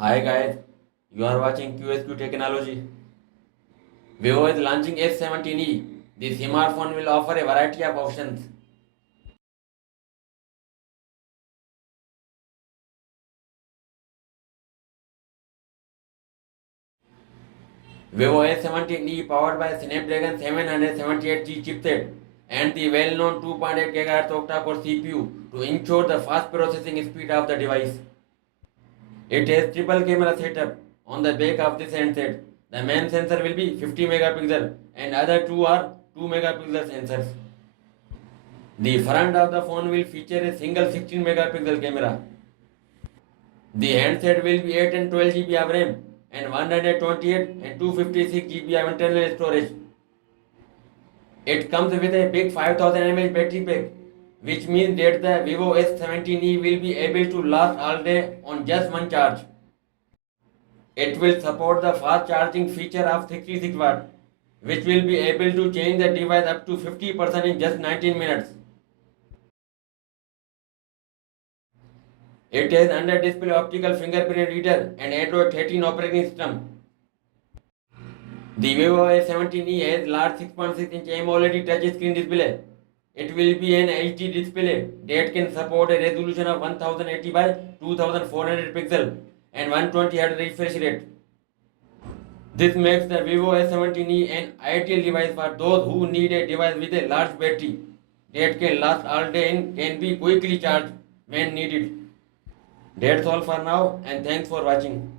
Hi guys, you are watching QSQ Technology. Vivo is launching S17e. The smartphone will offer a variety of options. Vivo S17e powered by Snapdragon 778G chipset and the well-known 2.8 GHz octa-core CPU to ensure the fast processing speed of the device. It has triple camera setup on the back of this handset. The main sensor will be 50 megapixel and other two are 2 megapixel sensors. The front of the phone will feature a single 16 megapixel camera. The handset will be 8 and 12 GB of RAM and 128 and 256 GB of internal storage. It comes with a big 5000 mAh battery pack, which means that the Vivo S17e will be able to last all day on just one charge. It will support the fast charging feature of 66 watt, which will be able to change the device up to 50% in just 19 minutes. It has under-display optical fingerprint reader and Android 13 operating system. The Vivo S17e has large 6.6-inch AMOLED touchscreen display. It will be an HD display that can support a resolution of 1080 by 2400 pixel and 120Hz refresh rate. This makes the Vivo S17e an ideal device for those who need a device with a large battery that can last all day and can be quickly charged when needed. That's all for now and thanks for watching.